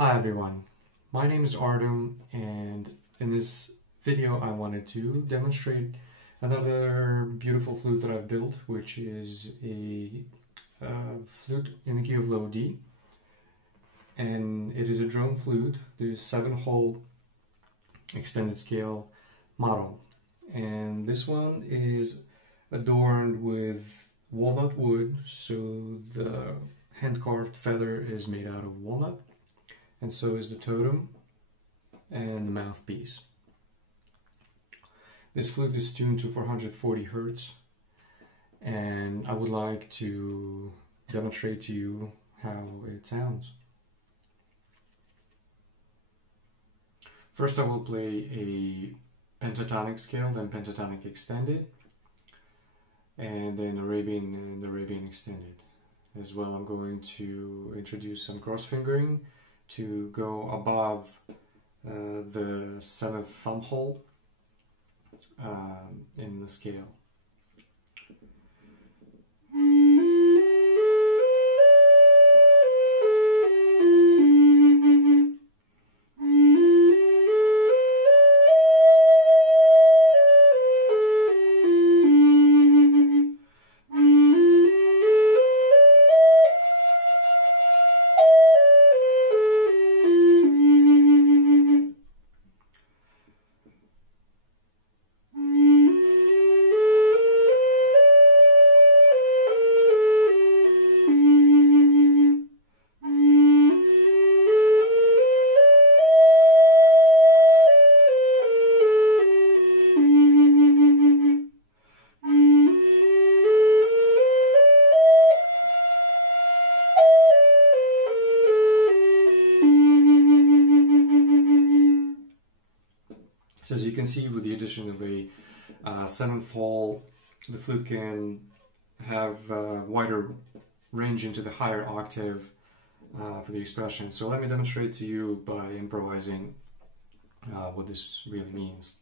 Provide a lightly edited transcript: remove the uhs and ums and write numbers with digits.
Hi everyone, my name is Artem, and in this video I wanted to demonstrate another beautiful flute that I've built, which is a flute in the key of low D, and it is a drone flute. There's 7-hole extended scale model, and this one is adorned with walnut wood, so the hand-carved feather is made out of walnut, and so is the totem and the mouthpiece. This flute is tuned to 440 Hertz, and I would like to demonstrate to you how it sounds. First I will play a pentatonic scale, then pentatonic extended, and then Arabian and Arabian extended. As well, I'm going to introduce some cross fingering to go above the 7th thumb hole in the scale. So as you can see, with the addition of a 7th hole, the flute can have wider range into the higher octave for the expression. So let me demonstrate to you by improvising what this really means.